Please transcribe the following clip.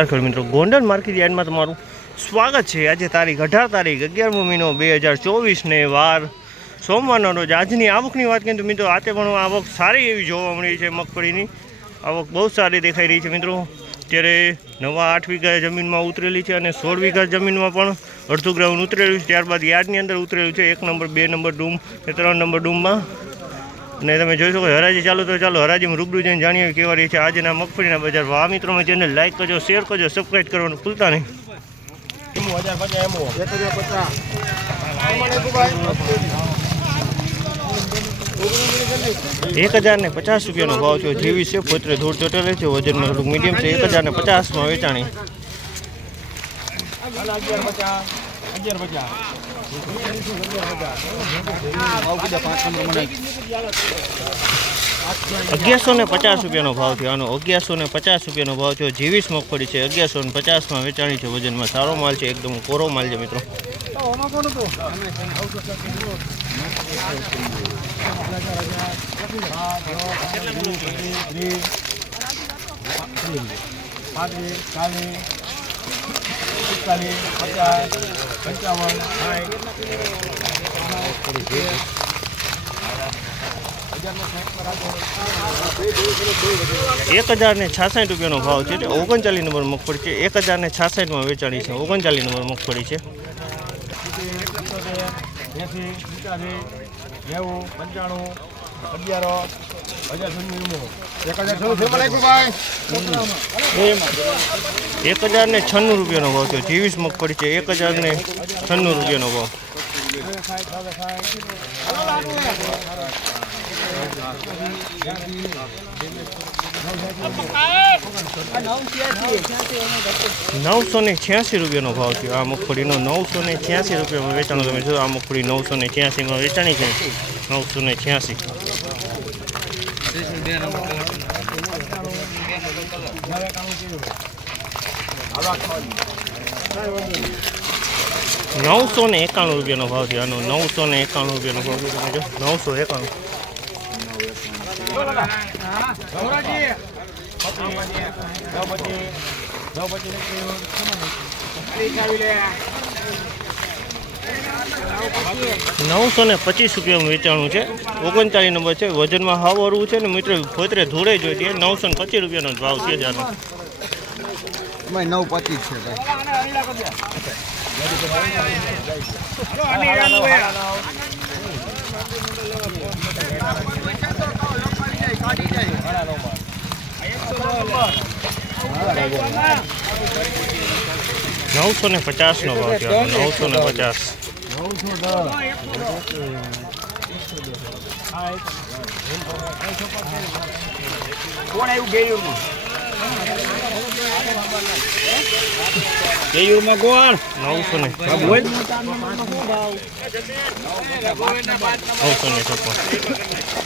નમસ્કાર મિત્રો, ગોંડલ માર્કેટ યાર્ડમાં તમારું સ્વાગત છે. આજે તારીખ અઢાર તારીખ અગિયારમો મહિનો બે હજાર ચોવીસને વાર સોમવારનો રોજ આજની આવકની વાત કરીએ તો મિત્રો આજે પણ આવક સારી એવી જોવા મળી છે મગફળીની. આવક બહુ સારી દેખાઈ રહી છે મિત્રો. ત્યારે નવા આઠ વીઘા જમીનમાં ઉતરેલી છે અને સોળ વીઘા જમીનમાં પણ અડધું ગ્રાઉન્ડ ઉતરેલું છે. ત્યારબાદ યાર્ડની અંદર ઉતરેલું છે. એક નંબર, બે નંબર ડૂમ અને ત્રણ નંબર ડૂમમાં અને તમે જોઈ શકો હરાજી ચાલુ તો ચાલો, હરાજીમાં રૂબરૂ જઈને જાણીએ કેવા રહી છે આજના મગફળીના બજાર આ મિત્રો મેં ચેનલ લાઈક કરજો શેર કરજો સબસ્ક્રાઈબ કરવાનું ભૂલતા નહીં. એક હજાર ને પચાસ રૂપિયાનો ભાવ છે જેવી છે પોતરે ધૂળ ચોટેલે છે વજનમાં થોડુંક મીડિયમ છે. એક હજાર ને પચાસમાં વેચાણી. અગિયારસો ને પચાસ રૂપિયાનો ભાવ થયો. આનો અગિયારસો ને પચાસ રૂપિયાનો ભાવ થયો. જીવીસ મગફળી છે. અગિયારસો ને પચાસમાં વેચાણી છે. વજનમાં સારો માલ છે. એકદમ કોરો માલ છે મિત્રો. પાંત્રીસ ચાલીસ પિસ્તાલીસ પચાસ પંચાવન એક હજાર ને છાસઠ રૂપિયાનો ભાવ છે એટલે ઓગણચાલીસ નંબર મગફળી છે. એક હજાર ને છાસઠમાં વેચાણી છે. ઓગણચાલીસ નંબર મગફળી છે. એસી પંચાસી નેવું પંચાણું એક હજાર ને છન્નું રૂપિયાનો ભાવ છે. જેવીસ મગફળી છે. એક હજાર ને છન્નું રૂપિયાનો ભાવ. નવસો ને છ્યાસી રૂપિયાનો ભાવ છે આ મગફળીનો નવસો ને છ્યાસી રૂપિયામાં વેચાણો તમે જો આ મગફળી નવસો ને છ્યાસીમાં વેચાણી છે નવસો ને છ્યાસી. નવસો ને એકાણું રૂપિયાનો ભાવ છે આનો નવસો ને એકાણું રૂપિયાનો ભાવ છે તમે જો નવસો એકાણું. નવસો ને પચીસ રૂપિયાનું વેચાણું છે. ઓગણચાળીસ નંબર છે. વજનમાં હાવ હરવું છે ને મિત્રો ફોતરે ધૂળે જોઈએ નવસો ને પચીસ રૂપિયાનો ભાવ છે હજારનો. નવ પચીસ છે નવસો ને પચાસનો ભાવ છે નવસો ને પચાસ. કોણ આવ્યું ગેયુરમાં ગેયુરમાં કોણ? નવસો ને બોલ. નવસો ને